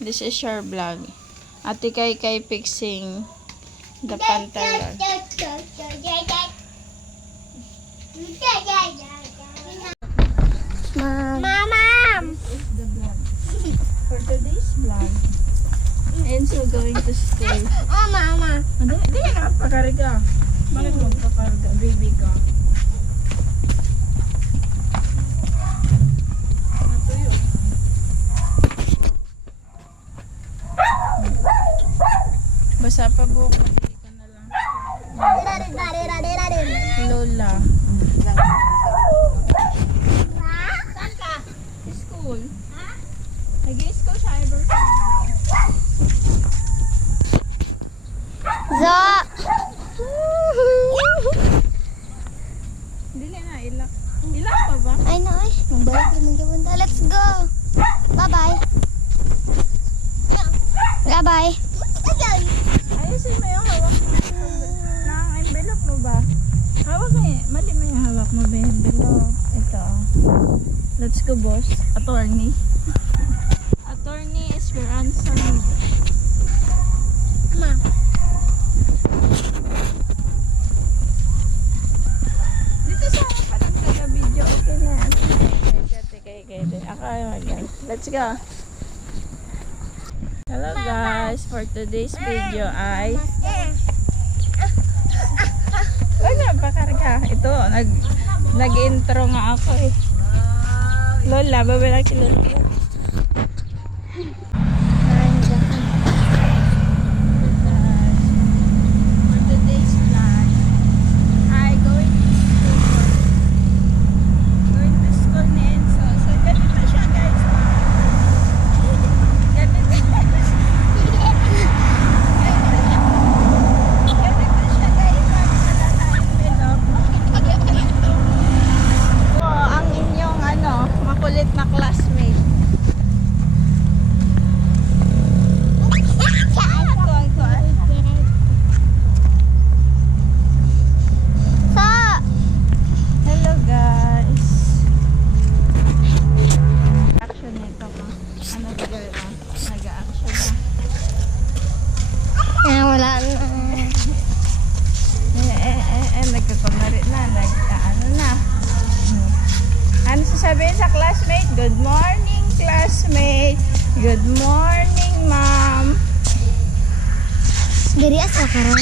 This is your vlog. Ate Kay fixing the pantalon. Mama! This is the vlog. For today's vlog, Enzo going to school. Oh, mama! Hindi ka nakapakarga. Bakit magpakarga? Baby ka. Natuyo. Basa pa buhok. Matili ka na lang. Lola. Saan ka? School. Nag-i-school siya every Sunday. Zo! Dili na, ilak. Ilak pa ba? Ay na ay. Magbalik naman ka punta. Let's go! Bye-bye! Bye-bye! Ayusin mo yung hawak mo. Nang envelope mo ba? Hawak mo eh. Mali mo yung hawak mo ba yung envelope? Ito. Let's go, boss. Attorney. Attorney Esperanza. Ma. Dito sa harapan ng taga-video. Okay na. Okay. Guys. Let's go. Hello guys. For today's video ay... Wala pa karga. Ito. Nag-intro nga ako eh. Lola. Babala ki Lola. For today's vlog ay going to school ni Enzo. So ganito siya guys. Ganito siya guys. Oh, ang inyong makulit na classmate. Hello guys. Action nito ko. Ano ba girl? Nag-action na. Wala na. Nagkakamari na. Ano na. Ano sasabihin sa classmate? Good morning classmate. Good morning ma'am. Diri asa karon?